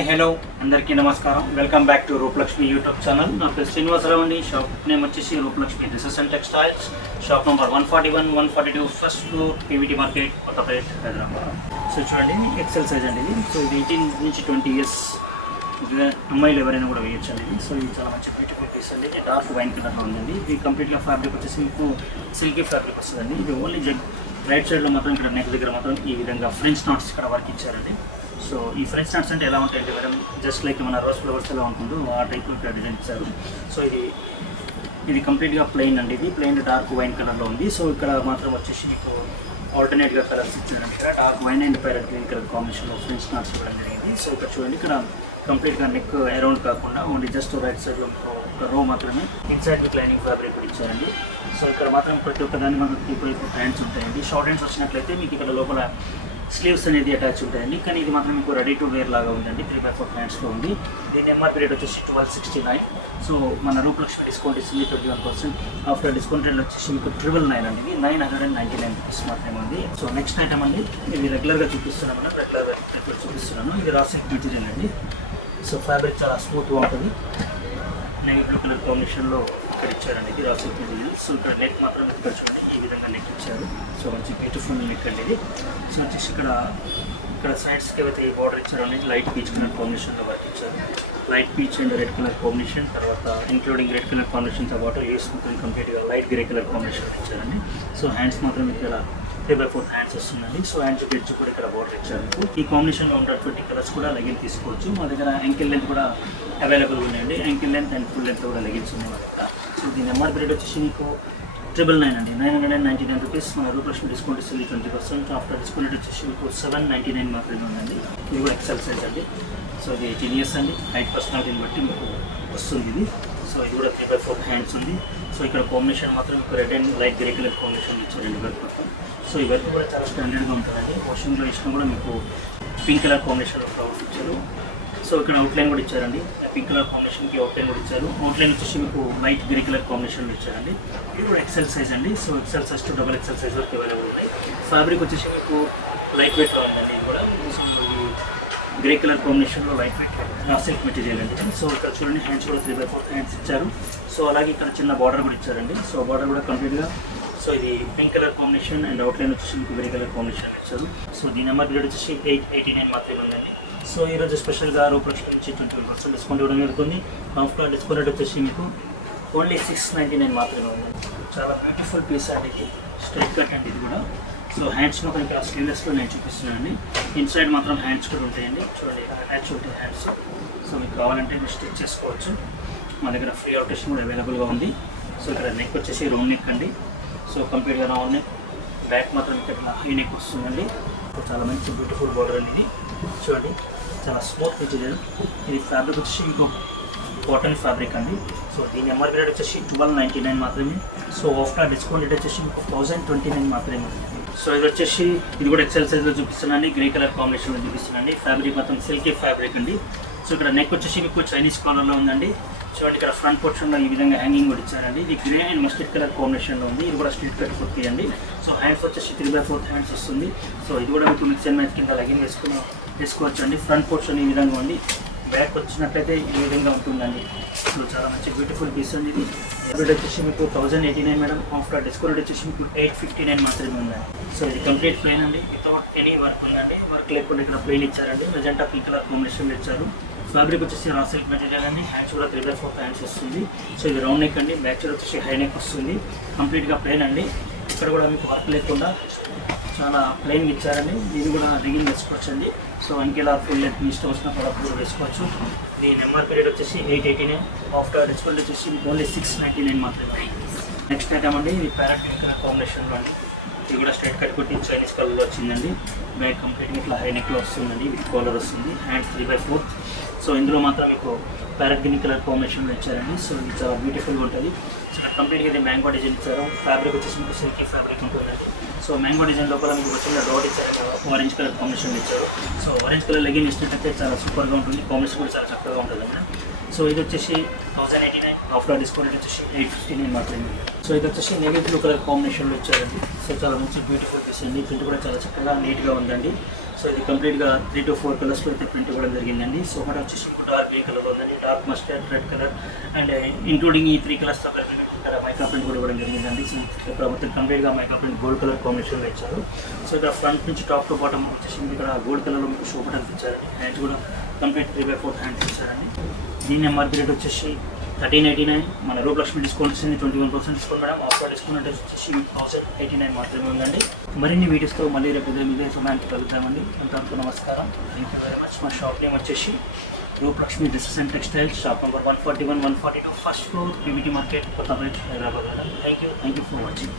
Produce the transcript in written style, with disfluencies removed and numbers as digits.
Hi hello అందరికీ నమస్కారం. Welcome back to Roopalakshmi YouTube channel. నా పేరు శ్రీనివాసరావు అండి. షాప్ నేమ్ వచ్చేసి Roopalakshmi dresses and textiles. Shop number 141, 142 first floor, PVT market, Kothapet, Hyderabad. So చూడండి, ఎక్సెల్ సైజ్ అండి ఇది. సో ఇది 18 నుంచి 20 ఇయర్స్ అమ్మాయిలు ఎవరైనా కూడా వేయచ్చు అండి. సో ఇది చాలా మంచి బ్యూటిఫుల్ పీస్ అండి. డార్క్ వైన్ కలర్లో ఉందండి. ఇది కంప్లీట్గా ఫ్యాబ్రిక్ వచ్చేసి మీకు సిల్కీ ఫ్యాబ్రిక్ వస్తుందండి. ఇది ఓన్లీ రైట్ సైడ్లో మాత్రం ఇక్కడ నెక్ దగ్గర మాత్రం ఈ విధంగా ఫ్రెంచ్ నాట్స్ ఇక్కడ వర్క్ ఇచ్చారండి. సో ఈ ఫ్రెంచ్ నాట్స్ అంటే ఎలా ఉంటాయంటే మేడం, జస్ట్ లైక్ మన రోజ్ ఫ్లవర్స్ ఎలా ఉంటుందో ఆ టైప్లో ఇక్కడ డిజైన్ ఇచ్చారు. సో ఇది కంప్లీట్గా ప్లెయిన్ అండి. ఇది ప్లెయిన్ డార్క్ వైన్ కలర్లో ఉంది. సో ఇక్కడ మాత్రం వచ్చేసి మీకు ఆల్టర్నేట్గా కలర్స్ ఇచ్చారండి. ఇక్కడ dark wine and parrot green colour కాంబినేషన్లో ఫ్రెంచ్ నాట్స్ ఇవ్వడం జరిగింది. సో ఇక్కడ చూడండి, ఇక్కడ కంప్లీట్గా నెక్ అరౌండ్ కాకుండా ఓన్లీ జస్ట్ రైట్ సైడ్లో ఒక రో మాత్రమే ఇన్సైడ్ విత్ లైనింగ్ ఫ్యాబ్రిక్ కూడా ఇచ్చారండి. సో ఇక్కడ మాత్రం ప్రతి ఒక్క దాన్ని మనకు ఇప్పుడు హ్యాండ్స్ ఉంటాయండి. షార్ట్ హ్యాండ్స్ వచ్చినట్లయితే మీకు ఇక్కడ లోపల స్లీవ్స్ అనేది అటాచ్ ఉంటాయండి. కానీ ఇది మాత్రం మీకు రెడీ టు వేర్ లాగా ఉందండి. 3/4 హ్యాండ్స్లో ఉంది. దీని ఎంఆర్పీ రేట్ వచ్చేసి 1269. సో మన రూపలక్ష్మి డిస్కౌంట్ ఇస్తుంది 21%. ఆఫ్టర్ డిస్కౌంట్ రేట్ వచ్చేసి మీకు 999 అండి. ఇది 999 రూపీస్ మాత్రమే ఉంది. సో నెక్స్ట్ ఐటమ్ అండి, ఇది రెగ్యులర్గా చూపిస్తున్నాను, రెగ్యులర్గా చూపిస్తున్నాను. ఇది రా సిల్క్ మెటీరియల్ అండి. సో ఫ్యాబ్రిక్ చాలా స్మూత్గా ఉంటుంది. నేవీ బ్లూ కలర్ కాంబినేషన్లో ఇక్కడ ఇచ్చారండి. ఇది రా సిల్క్ మెటీరియల్. సో ఇక్కడ నెక్ మాత్రం ఇక్కడ చూడండి, ఈ విధంగా నెక్ ఇచ్చారు. సో మంచి బ్యూటిఫుల్ నెక్ అండి ఇది. సో వచ్చేసి ఇక్కడ సైడ్స్కి అయితే ఈ బార్డర్ ఇచ్చారండి. లైట్ పీచ్ కలర్ కాంబినేషన్లో వర్క్ ఇచ్చారు. Light peach and red colour combination, తర్వాత ఇంక్లూడింగ్ రెడ్ కలర్ కాంబినేషన్తో పాటు యూస్ మొత్తం కంప్లీట్గా లైట్ గ్రే కలర్ కాంబినేషన్ ఇచ్చారండి. సో హ్యాండ్స్ మాత్రం ఇక్కడ 3/4 హ్యాండ్స్ వస్తుందండి. సో హ్యాండ్స్ ఎడ్జ్ కూడా ఇక్కడ బార్డర్ ఇచ్చారు. ఈ కాంబినేషన్లో ఉన్నటువంటి కలర్స్ కూడా లెగిన్ తీసుకోవచ్చు. మా దగ్గర యాంకిల్ లెంత్ కూడా అవైలబుల్ ఉన్నాయండి. Ankle length and full length కూడా లెగిన్స్ ఉన్నాయి మా దగ్గర. సో దీని ఎంఆర్పీ రేట్ వచ్చేసి మీకు 999 అండి. 999 రూపీస్. మన రూపలక్ష్మి డిస్కౌంట్ ఇస్తుంది 20%. ఆఫ్టర్ డిస్కౌంట్ వచ్చేసి మీకు 799 మాత్రమే ఉందండి. ఇది కూడా ఎక్సెల్ సైజ్ అండి. సో ఇది 18 ఇయర్స్ అండి. హైట్ పర్సనాలిటీని బట్టి మీకు వస్తుంది ఇది. సో ఇది కూడా 3/4 హ్యాండ్స్ ఉంది. సో ఇక్కడ కాంబినేషన్ మాత్రం మీకు red and light grey colour combination ఇచ్చారండి వర్క్ మొత్తం. సో ఈ వర్క్ కూడా చాలా స్టాండర్డ్గా ఉంటుందండి. వాషింగ్లో ఇష్టం కూడా మీకు పింక్ కలర్ కాంబినేషన్లో ఫ్లవర్స్ ఇచ్చారు. సో ఇక్కడ అవుట్లైన్ కూడా ఇచ్చారండి. పింక్ కలర్ కాంబినేషన్కి అవుట్లైన్ కూడా ఇచ్చారు. అవుట్లైన్ వచ్చేసి మీకు లైట్ గ్రే కలర్ కాంబినేషన్లో ఇచ్చారండి. ఇది కూడా ఎక్సెల్ సైజ్ అండి. So XL size to double XL size వరకు అవైలబుల్ ఉన్నాయి. ఫ్యాబ్రిక్ వచ్చేసి మీకు లైట్ వెయిట్గా ఉందండి. ఇది కూడా గ్రే కలర్ కాంబినేషన్లో లైట్ వెయిట్ సిల్క్ మెటీరియల్ అండి. సో ఇక్కడ చూడండి, హ్యాండ్స్ కూడా 3/4 హ్యాండ్స్ ఇచ్చారు. సో అలాగే ఇక్కడ చిన్న బార్డర్ కూడా ఇచ్చారండి. సో బార్డర్ కూడా కంప్లీట్గా సో ఇది pink colour combination and outline వచ్చేసి మీకు గ్రే కలర్ కాంబినేషన్ ఇచ్చారు. సో దీని నెంబర్ రేట్ వచ్చేసి 889 మాత్రమే ఉందండి. సో ఈరోజు స్పెషల్గా రూపలక్ష్మి నుంచి 20% డిస్కౌంట్ ఇవ్వడం జరుగుతుంది. ఆఫ్టర్ డిస్కౌంట్ రేట్ వచ్చేసి మీకు ఓన్లీ 699 మాత్రమే ఉంది. చాలా బ్యూటిఫుల్ పీస్ అండి ఇది. స్ట్రైట్ కట్ అండి ఇది కూడా. సో హ్యాండ్స్ మాత్రం ఇక్కడ స్లీవ్లెస్లో నేను చూపిస్తున్నానండి. ఇన్సైడ్ మాత్రం హ్యాండ్స్ కూడా ఉంటాయండి. చూడండి, అటాచ్ ఉంటాయి హ్యాండ్స్. సో మీకు కావాలంటే మీరు స్టిచ్ చేసుకోవచ్చు. మా దగ్గర ఫ్రీ ఆల్టరేషన్ కూడా అవైలబుల్గా ఉంది. సో ఇక్కడ నెక్ వచ్చేసి రౌండ్ నెక్ అండి. సో కంప్లీట్గా రౌండ్ నెక్. బ్యాక్ మాత్రం ఇక్కడ హై నెక్ వస్తుందండి. సో చాలా మంచి బ్యూటిఫుల్ బార్డర్ అండి ఇది. చూడండి, చాలా స్మూత్ మెటీరియల్. ఇది ఫ్యాబ్రిక్ వచ్చేసి మీకు కాటన్ ఫ్యాబ్రిక్ అండి. సో దీని ఎంఆర్పీ రేట్ వచ్చేసి 1299 మాత్రమే. సో ఆఫ్టర్ డిస్కౌంట్ రేట్ వచ్చేసి మీకు 1029 మాత్రమే. సో ఇది వచ్చేసి ఇది కూడా ఎక్సెల్ సైజ్లో చూపిస్తున్నాండి. గ్రే కలర్ కాంబినేషన్లో చూపిస్తున్నాండి. ఫ్యాబ్రిక్ మొత్తం సిల్కీ ఫ్యాబ్రిక్ అండి. సో ఇక్కడ నెక్ వచ్చేసి మీకు చైనీస్ కాలర్లో ఉందండి. చూడండి, ఇక్కడ ఫ్రంట్ పోర్షన్లో ఈ విధంగా హ్యాంగింగ్ కూడా ఇచ్చారండి. ఇది గ్రే అండ్ మస్టర్డ్ కలర్ కాంబినేషన్లో ఉంది. ఇది కూడా స్ట్రీట్ కట్ కుర్తీ అండి. సో హ్యాండ్స్ వచ్చేసి 3/4 హ్యాండ్స్ వస్తుంది. సో ఇది కూడా మీకు మిక్స్ అండ్ మ్యాచ్ కింద లెగిన్ వేసుకోవచ్చు అండి. ఫ్రంట్ పోర్షన్ ఈ విధంగా ఉంది. బ్యాక్ వచ్చినట్లయితే ఈ విధంగా ఉంటుందండి. సో చాలా మంచి బ్యూటిఫుల్ పీస్ అండి ఇది. రేట్ వచ్చేసి మీకు 1089 మేడం. ఆఫ్టర్ డిస్కౌంట్ వచ్చేసి మీకు 859 మాత్రమే ఉందండి. సో ఇది కంప్లీట్ ప్లెయిన్ అండి, వితౌట్ ఎనీ వర్క్ ఉందండి. వర్క్ లేకుండా ఇక్కడ ప్లెయిన్ ఇచ్చారండి. మెజెంటా పింక్ కలర్ కాంబినేషన్ ఇచ్చారు. ఫ్యాబ్రిక్ వచ్చేసి రా సిల్క్ మెటీరియల్ అండి. హ్యాండ్స్ కూడా 3/4 హ్యాండ్స్ వస్తుంది. సో ఇది రౌండ్ నెక్ అండి. బ్యాక్ సైడ్ వచ్చేసి హై నెక్ వస్తుంది. కంప్లీట్గా ప్లెయిన్ అండి. ఇక్కడ కూడా మీకు వర్క్ లేకుండా చాలా ప్లెయిన్ ఇచ్చారండి. ఇది కూడా రిగింగ్ వేసుకోవచ్చు అండి. సో ఇంకెలా ఫుల్ లెంత్ మీ ఇష్టం వచ్చిన ప్రోడక్ట్ కూడా వేసుకోవచ్చు. దీని ఎంఆర్పీ రేట్ వచ్చేసి 889. ఆఫ్టర్ డిస్కౌంట్ వచ్చేసి ఓన్లీ 699 మాత్రమే. నెక్స్ట్ ఐటమ్ అండి, ఇది ప్యారెట్ గ్రీన్ కలర్ కాంబినేషన్లో అండి. ఇది కూడా స్ట్రైట్ కట్ కొట్టి చైనీస్ కలర్లో వచ్చిందండి. బ్యాక్ కంప్లీట్గా ఇట్లా హై నెక్లో వస్తుందండి. విత్ కాలర్ వస్తుంది. హ్యాండ్స్ 3/4. సో ఇందులో మాత్రం మీకు ప్యారెట్ గ్రీన్ కలర్ కాంబినేషన్లో ఇచ్చారండి. సో ఇది చాలా బ్యూటిఫుల్గా ఉంటుంది. కంప్లీట్గా ఇది మ్యాంగో డిజైన్ ఇచ్చారు. ఫ్యాబ్రిక్ వచ్చేసి మీకు సిల్కీ ఫ్యాబ్రిక్ ఉంటుందండి. సో మ్యాంగో డిజైన్ లోపల మీకు వచ్చిన డోట్ ఇచ్చారు. ఆరెంజ్ కలర్ కాంబినేషన్ ఇచ్చారు. సో ఆరెంజ్ కలర్ లెగిన్ ఇచ్చినట్టయితే చాలా సూపర్గా ఉంటుంది. కాంబినేషన్ కూడా చాలా చక్కగా ఉంటుంది అండి. సో ఇది వచ్చేసి 1089. ఆఫ్టర్ డిస్కౌంట్ వచ్చేసి 859 మాత్రమే. సో ఇది వచ్చేసి నేవీ బ్లూ కలర్ కాంబినేషన్లో ఇచ్చారండి. సో చాలా మంచి బ్యూటిఫుల్ పీస్ అండి. ప్రింట్ కూడా చాలా చక్కగా నీట్గా ఉందండి. సో ఇది కంప్లీట్గా 3 to 4 కలర్స్లో అయితే ప్రింట్ ఇవ్వడం జరిగిందండి. సో మనం వచ్చేసి డార్క్ గ్రే కలర్ ఉందండి, dark mustard, red colour and including ఈ 3 కలర్స్తో కలిపి ఇక్కడ మైకా ప్రింట్ కూడా ఇవ్వడం జరిగిందండి. సో ఇక్కడ మొత్తం కంప్లీట్గా మైకా ప్రింట్ గోల్డ్ కలర్ కాంబినేషన్లో ఇచ్చారు. సో ఇక్కడ ఫ్రంట్ నుంచి టాప్ టు బాటమ్ వచ్చేసి ఇక్కడ గోల్డ్ కలర్లో మీకు షో బటన్స్ ఇచ్చారండి. హ్యాండ్స్ కూడా కంప్లీట్ 3/4 హ్యాండ్స్ ఇచ్చారండి. దీని ఎంఆర్పీ రేట్ వచ్చేసి 1389. మన రూపలక్ష్మి డిస్కౌంట్ ఇచ్చింది 21% డిస్కౌంట్ మేడం. ఆఫర్ డిస్కౌంట్ వచ్చేసి 1089 మాత్రమే ఉందండి. మరిన్ని వీడియోస్తో మళ్ళీ రేపు మీద సమయానికి కలుగుతామండి. అంతవరకు నమస్కారం. Thank you very much. మా షాప్ నేమ్ వచ్చేసి Roopalakshmi dresses and textiles, shop number 141, 142, first floor, PVT market, Kothapet, Hyderabad. Thank you for watching.